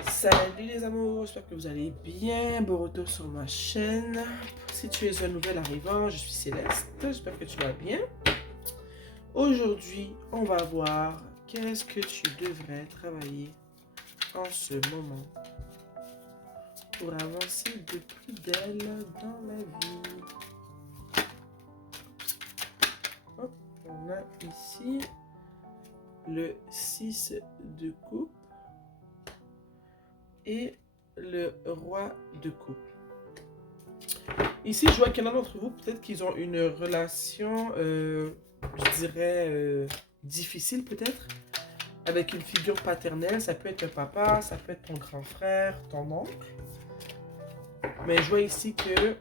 Salut les amours, j'espère que vous allez bien. Bon retour sur ma chaîne. Si tu es un nouvel arrivant, je suis Céleste. J'espère que tu vas bien. Aujourd'hui, on va voir qu'est-ce que tu devrais travailler en ce moment pour avancer de plus belle dans la vie. Hop, on a ici le 6 de coupe et le roi de coupe. Ici, je vois qu'il y en a d'entre vous, peut-être qu'ils ont une relation, je dirais, difficile peut-être, avec une figure paternelle. Ça peut être un papa, ça peut être ton grand frère, ton oncle. Mais je vois ici que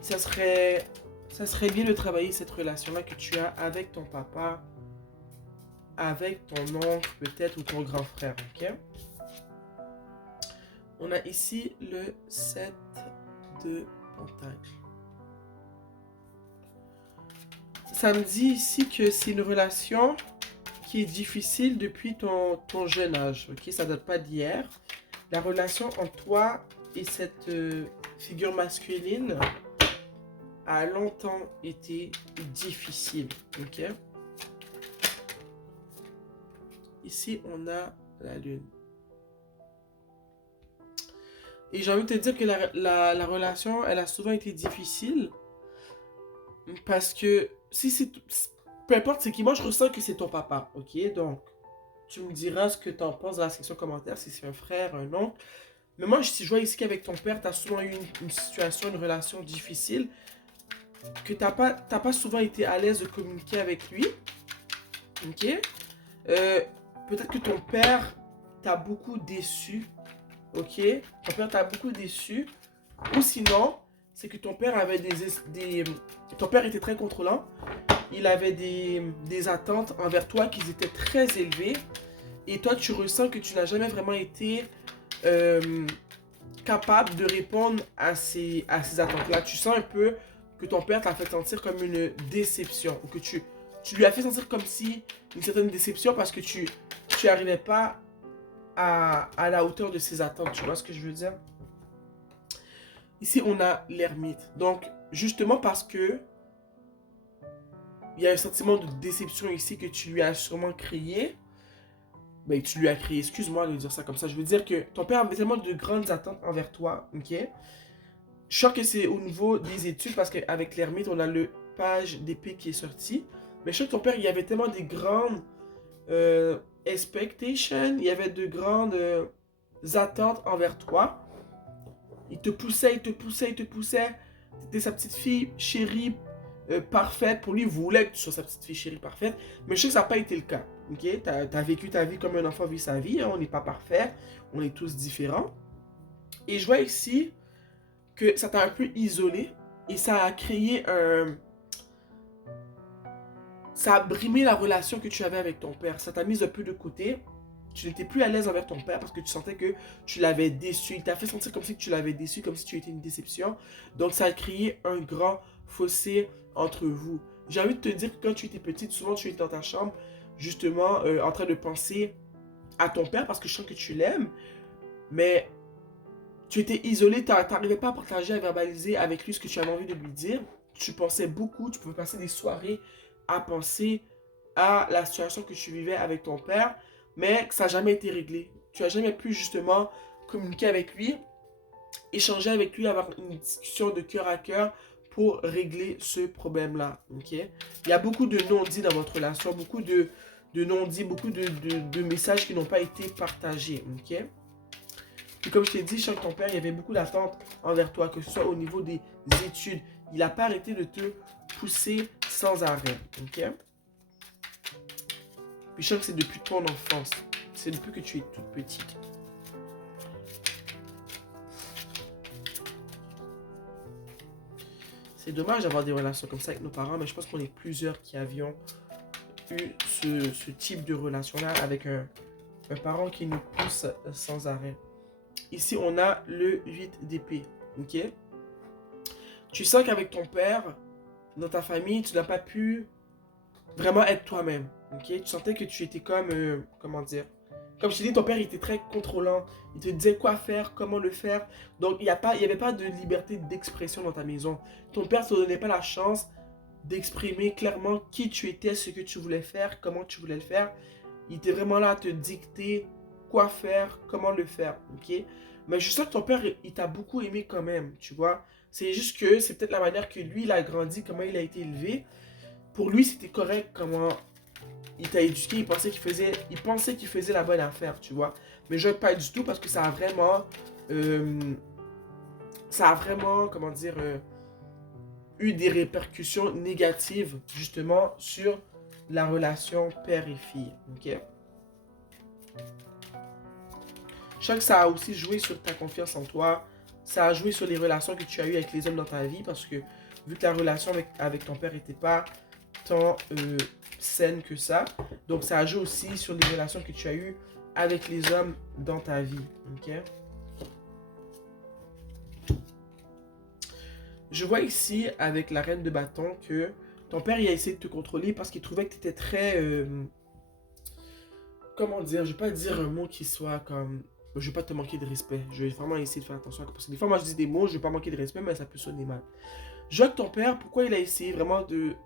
ça serait bien de travailler cette relation-là que tu as avec ton papa, avec ton oncle peut-être ou ton grand frère, ok? On a ici le 7 de pentacle. Ça me dit ici que c'est une relation qui est difficile depuis ton jeune âge, ok? Ça date pas d'hier. La relation entre toi et cette figure masculine a longtemps été difficile, ok? Ici, on a la lune. Et j'ai envie de te dire que la relation, elle a souvent été difficile parce que si c'est... Peu importe, c'est qui, moi je ressens que c'est ton papa, ok? Donc, tu me diras ce que tu en penses dans la section commentaire, si c'est un frère, un oncle. Mais moi, si je vois ici qu'avec ton père, tu as souvent eu une situation, une relation difficile, que tu n'as pas souvent été à l'aise de communiquer avec lui, ok? Peut-être que ton père t'a beaucoup déçu, ok? Ton père t'a beaucoup déçu. Ou sinon, c'est que ton père avait ton père était très contrôlant. Il avait des attentes envers toi qui étaient très élevées. Et toi, tu ressens que tu n'as jamais vraiment été capable de répondre à ces attentes-là. Tu sens un peu que ton père t'a fait sentir comme une déception. Ou que tu lui as fait sentir comme si une certaine déception parce que tu n'arrivais pas à la hauteur de ses attentes. Tu vois ce que je veux dire? Ici, on a l'ermite. Donc, justement parce que il y a un sentiment de déception ici que tu lui as sûrement créé. Ben, tu lui as créé, excuse-moi de dire ça comme ça. Je veux dire que ton père avait tellement de grandes attentes envers toi, ok? Je sens que c'est au niveau des études parce qu'avec l'ermite, on a le page d'épée qui est sorti. Mais je sens que ton père, il y avait tellement de grandes expectations, il y avait de grandes attentes envers toi. Il te poussait, il te poussait, il te poussait. T'étais sa petite fille chérie parfaite. Pour lui, il voulait que tu sois sa petite fille chérie parfaite. Mais je sais que ça n'a pas été le cas. Ok? T'as vécu ta vie comme un enfant vit sa vie. Hein? On n'est pas parfait. On est tous différents. Et je vois ici que ça t'a un peu isolé. Et ça a créé un... Ça a brimé la relation que tu avais avec ton père. Ça t'a mis un peu de côté. Tu n'étais plus à l'aise avec ton père parce que tu sentais que tu l'avais déçu. Il t'a fait sentir comme si tu l'avais déçu, comme si tu étais une déception. Donc ça a créé un grand fossé entre vous. J'ai envie de te dire que quand tu étais petite, souvent tu étais dans ta chambre, justement, en train de penser à ton père parce que je sens que tu l'aimes. Mais tu étais isolé, tu n'arrivais pas à partager, à verbaliser avec lui ce que tu avais envie de lui dire. Tu pensais beaucoup, tu pouvais passer des soirées à penser à la situation que tu vivais avec ton père, mais ça n'a jamais été réglé. Tu n'as jamais pu justement communiquer avec lui, échanger avec lui, avoir une discussion de cœur à cœur pour régler ce problème-là. Okay? Il y a beaucoup de non-dits dans votre relation, beaucoup de non-dits, beaucoup de messages qui n'ont pas été partagés. Okay? Puis comme je t'ai dit, je sens que ton père, il y avait beaucoup d'attentes envers toi, que ce soit au niveau des études. Il n'a pas arrêté de te pousser sans arrêt. Ok? Puis je sens que c'est depuis ton enfance. C'est depuis que tu es toute petite. C'est dommage d'avoir des relations comme ça avec nos parents, mais je pense qu'on est plusieurs qui avions eu ce type de relation-là avec un parent qui nous pousse sans arrêt. Ici, on a le 8 d'épée. Ok? Tu sens qu'avec ton père, dans ta famille, tu n'as pas pu vraiment être toi-même. Ok? Tu sentais que tu étais comme, comment dire, Comme je t'ai dit, ton père il était très contrôlant. Il te disait quoi faire, comment le faire. Donc il n'y avait pas de liberté d'expression dans ta maison. Ton père ne te donnait pas la chance d'exprimer clairement qui tu étais, ce que tu voulais faire, comment tu voulais le faire. Il était vraiment là à te dicter quoi faire, comment le faire, ok? Mais je sens que ton père, il t'a beaucoup aimé quand même, tu vois? C'est juste que c'est peut-être la manière que lui, il a grandi, comment il a été élevé. Pour lui, c'était correct comment il t'a éduqué, il pensait qu'il faisait la bonne affaire, tu vois? Mais je pas du tout parce que euh, ça a vraiment, comment dire, eu des répercussions négatives, justement, sur la relation père et fille, ok? Je sens que ça a aussi joué sur ta confiance en toi. Ça a joué sur les relations que tu as eues avec les hommes dans ta vie parce que vu que la relation avec ton père n'était pas tant saine que ça, donc ça a joué aussi sur les relations que tu as eues avec les hommes dans ta vie. Ok? Je vois ici avec la reine de bâton que ton père il a essayé de te contrôler parce qu'il trouvait que tu étais très comment dire, je vais pas dire un mot qui soit comme. Je vais pas te manquer de respect. Je vais vraiment essayer de faire attention. Parce que des fois, moi, je dis des mots, je vais pas manquer de respect, mais ça peut sonner mal. Je vois que ton père, pourquoi il a essayé vraiment de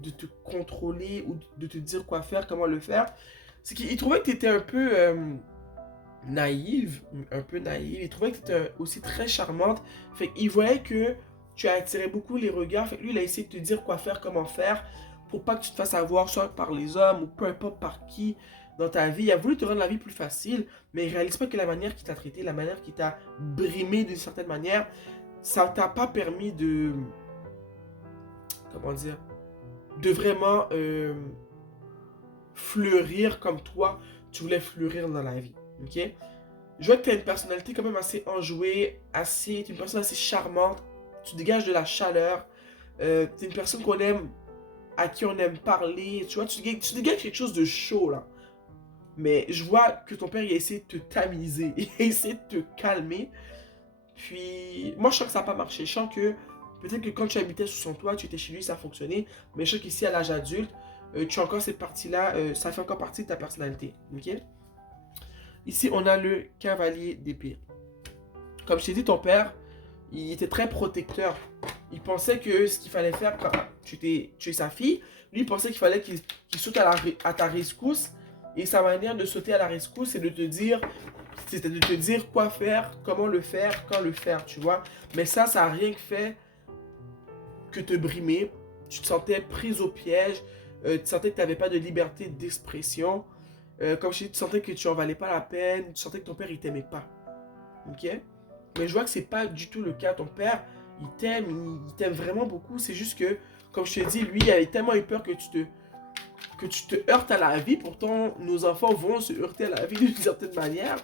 te contrôler ou de te dire quoi faire, comment le faire, c'est qu'il trouvait que tu étais un peu naïve. Un peu naïve. Il trouvait que tu étais aussi très charmante. Fait qu'il voyait que tu attirais beaucoup les regards. Fait que lui, il a essayé de te dire quoi faire, comment faire, pour pas que tu te fasses avoir, soit par les hommes ou peu importe par qui dans ta vie. Il a voulu te rendre la vie plus facile, mais il réalise pas que la manière qu'il t'a traité, la manière qu'il t'a brimé d'une certaine manière, ça t'a pas permis de, comment dire, de vraiment fleurir comme toi, tu voulais fleurir dans la vie. Ok? Je vois que tu as une personnalité quand même assez enjouée, t'es une personne assez charmante, tu dégages de la chaleur, tu es une personne qu'on aime, à qui on aime parler, tu vois, tu dégages quelque chose de chaud là. Mais je vois que ton père il a essayé de te tamiser, il a essayé de te calmer. Puis moi je sens que ça n'a pas marché. Je sens que peut-être que quand tu habitais sous son toit, tu étais chez lui, ça a fonctionné. Mais je sens qu'ici à l'âge adulte, tu as encore cette partie-là, ça fait encore partie de ta personnalité. Ok? Ici on a le cavalier d'épée. Comme je t'ai dit, ton père, il était très protecteur. Il pensait que ce qu'il fallait faire quand tu es sa fille, lui il pensait qu'il fallait qu'il saute à ta rescousse. Et sa manière de sauter à la rescousse, c'est de te dire quoi faire, comment le faire, quand le faire, tu vois. Mais ça n'a rien fait que te brimer. Tu te sentais prise au piège. Tu sentais que tu n'avais pas de liberté d'expression. Comme je t'ai dit, tu sentais que tu en valais pas la peine. Tu sentais que ton père, il t'aimait pas. Ok? Mais je vois que c'est pas du tout le cas. Ton père, il t'aime vraiment beaucoup. C'est juste que, comme je te dis, lui, il avait tellement eu peur que tu te heurtes à la vie. Pourtant, nos enfants vont se heurter à la vie d'une certaine manière.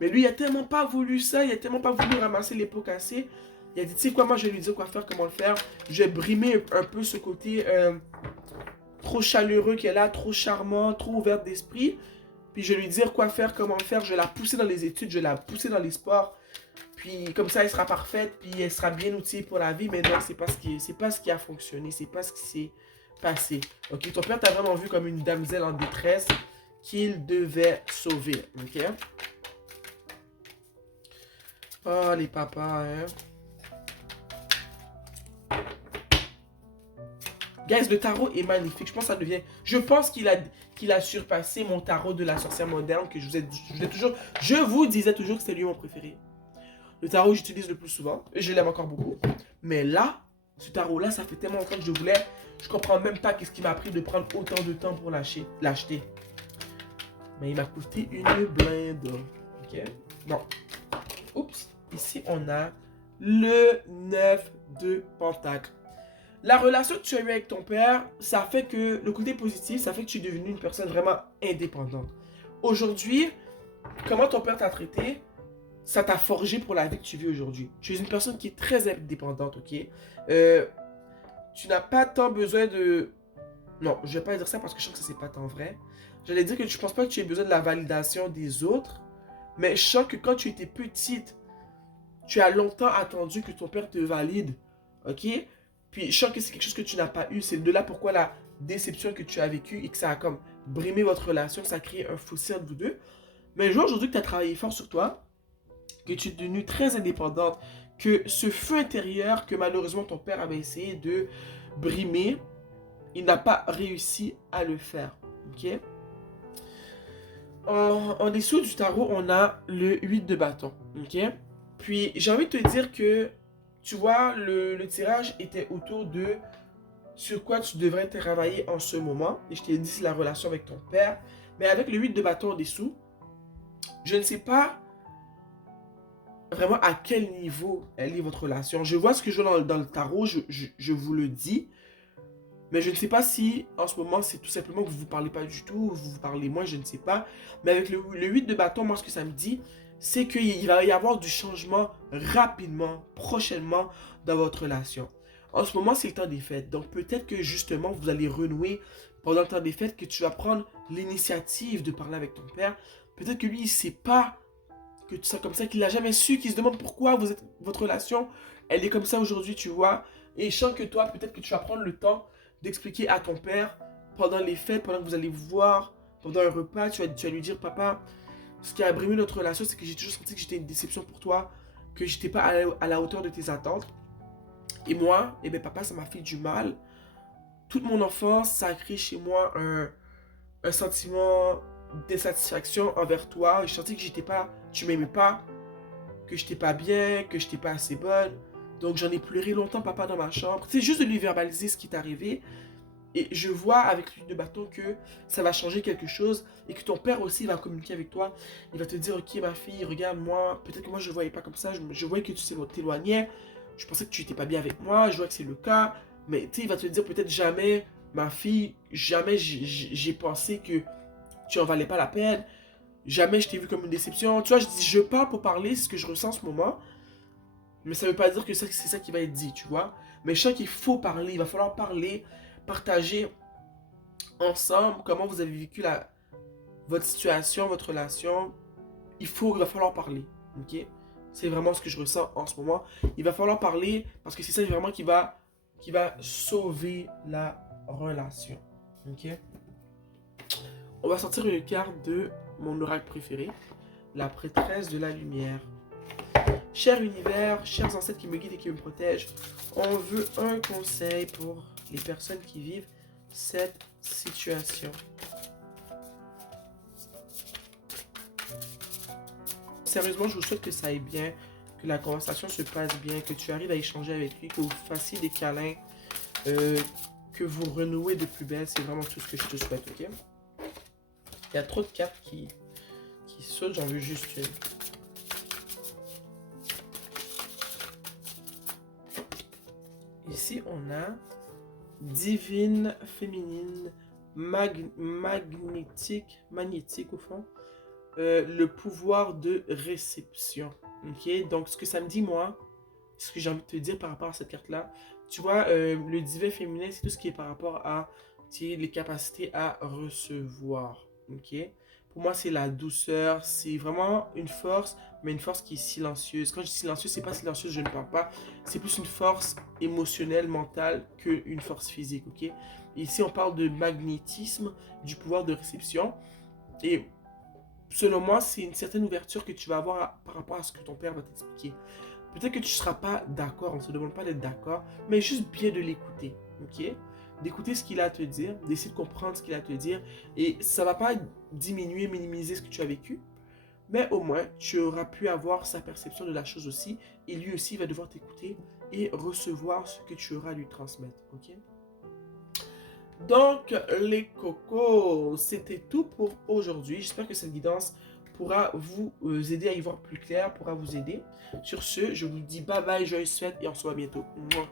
Mais lui, il a tellement pas voulu ça. Il a tellement pas voulu ramasser les pots cassés. Il a dit, tu sais quoi, moi, je vais lui dire quoi faire, comment le faire. Je vais brimer un peu ce côté trop chaleureux qu'elle a, trop charmant, trop ouverte d'esprit. Puis je vais lui dire quoi faire, comment le faire. Je vais la pousser dans les études, je vais la pousser dans les sports. Puis comme ça, elle sera parfaite, puis elle sera bien outillée pour la vie. Mais non, c'est pas ce qui a fonctionné, c'est pas ce qui s'est passé. Ok, ton père t'a vraiment vu comme une damsel en détresse qu'il devait sauver. Ok. Oh, les papas, hein. Guys, le tarot est magnifique. Je pense que ça devient. Je pense qu'il a surpassé mon tarot de la sorcière moderne que je vous disais toujours que c'était lui mon préféré. Le tarot que j'utilise le plus souvent et je l'aime encore beaucoup. Mais là, ce tarot-là, ça fait tellement longtemps que je voulais. Je comprends même pas qu'est-ce qui m'a pris de prendre autant de temps pour l'acheter. Mais il m'a coûté une blinde. Ok. Bon. Oups. Ici, on a le 9 de Pentacle. La relation que tu as eue avec ton père, ça fait que, le côté positif, ça fait que tu es devenu une personne vraiment indépendante. Aujourd'hui, comment ton père t'a traité, ça t'a forgé pour la vie que tu vis aujourd'hui. Tu es une personne qui est très indépendante, ok? Euh, Tu n'as pas tant besoin de... Non, je vais pas dire ça parce que je sens que ça c'est pas tant vrai. J'allais dire que je pense pas que tu aies besoin de la validation des autres, mais je sens que quand tu étais petite, tu as longtemps attendu que ton père te valide, ok? Puis je sens que c'est quelque chose que tu n'as pas eu. C'est de là pourquoi la déception que tu as vécue et que ça a comme brimé votre relation, ça a créé un fossé entre vous deux. Mais je vois aujourd'hui que tu as travaillé fort sur toi, que tu es devenue très indépendante, que ce feu intérieur que malheureusement ton père avait essayé de brimer, il n'a pas réussi à le faire. Ok? En dessous du tarot, on a le 8 de bâton. Ok? Puis j'ai envie de te dire que, tu vois, le tirage était autour de sur quoi tu devrais travailler en ce moment. Et je t'ai dit, c'est la relation avec ton père. Mais avec le 8 de bâton en dessous, je ne sais pas vraiment à quel niveau elle est votre relation. Je vois ce que je vois dans le tarot, je vous le dis. Mais je ne sais pas si en ce moment c'est tout simplement que vous ne vous parlez pas du tout, vous vous parlez moins, je ne sais pas. Mais avec le 8 de bâton, moi ce que ça me dit, c'est qu'il va y avoir du changement rapidement, prochainement dans votre relation. En ce moment c'est le temps des fêtes, donc peut-être que justement vous allez renouer pendant le temps des fêtes, que tu vas prendre l'initiative de parler avec ton père. Peut-être que lui il ne sait pas que tu sois comme ça, qu'il n'a jamais su, qu'il se demande pourquoi votre relation, elle est comme ça aujourd'hui, tu vois. Et je sens que toi, peut-être que tu vas prendre le temps d'expliquer à ton père, pendant les fêtes, pendant que vous allez vous voir, pendant un repas, tu vas lui dire, papa, ce qui a brimé notre relation, c'est que j'ai toujours senti que j'étais une déception pour toi, que j'étais pas à la hauteur de tes attentes. Et moi, eh bien papa, ça m'a fait du mal. Toute mon enfance, ça a créé chez moi un sentiment d'insatisfaction envers toi. Je sentais que j'étais pas, tu m'aimais pas, que j'étais pas bien, que j'étais pas assez bonne. Donc j'en ai pleuré longtemps, papa, dans ma chambre. C'est juste de lui verbaliser ce qui est arrivé. Et je vois avec lui de bâton que ça va changer quelque chose et que ton père aussi va communiquer avec toi. Il va te dire, ok ma fille, regarde moi, peut-être que moi je ne voyais pas comme ça, je voyais que tu t'éloignais, je pensais que tu n'étais pas bien avec moi, je vois que c'est le cas. Mais tu sais, il va te dire peut-être jamais, ma fille, jamais j'ai pensé que tu en valais pas la peine. Jamais je t'ai vu comme une déception. Tu vois, je parle pour parler, c'est ce que je ressens en ce moment. Mais ça veut pas dire que c'est ça qui va être dit, tu vois. Mais je sens qu'il faut parler, il va falloir parler, partager ensemble comment vous avez vécu votre situation, votre relation. Il va falloir parler, ok. C'est vraiment ce que je ressens en ce moment. Il va falloir parler parce que c'est ça vraiment qui va sauver la relation, ok. On va sortir une carte de mon oracle préféré, la prêtresse de la lumière. Cher univers, chers ancêtres qui me guident et qui me protègent, on veut un conseil pour les personnes qui vivent cette situation. Sérieusement, je vous souhaite que ça aille bien, que la conversation se passe bien, que tu arrives à échanger avec lui, que vous fassiez des câlins, que vous renouez de plus belle. C'est vraiment tout ce que je te souhaite, ok? Il y a trop de cartes qui sautent, j'en veux juste une. Ici, on a divine, féminine, magnétique au fond. Le pouvoir de réception. Ok, donc ce que ça me dit, moi, ce que j'ai envie de te dire par rapport à cette carte-là, tu vois, le divin féminin, c'est tout ce qui est par rapport à les capacités à recevoir. Ok, pour moi, c'est la douceur, c'est vraiment une force, mais une force qui est silencieuse. Quand je dis silencieuse, c'est pas silencieuse, je ne parle pas. C'est plus une force émotionnelle, mentale, qu'une force physique. Ok, ici, on parle de magnétisme, du pouvoir de réception. Et selon moi, c'est une certaine ouverture que tu vas avoir par rapport à ce que ton père va t'expliquer. Peut-être que tu ne seras pas d'accord, on ne se demande pas d'être d'accord, mais juste bien de l'écouter, ok? D'écouter ce qu'il a à te dire, d'essayer de comprendre ce qu'il a à te dire, et ça ne va pas diminuer, minimiser ce que tu as vécu, mais au moins, tu auras pu avoir sa perception de la chose aussi, et lui aussi va devoir t'écouter et recevoir ce que tu auras à lui transmettre, ok? Donc, les cocos, c'était tout pour aujourd'hui. J'espère que cette guidance pourra vous aider à y voir plus clair, pourra vous aider. Sur ce, je vous dis bye bye, joyeuses fêtes et on se voit bientôt. Mouah.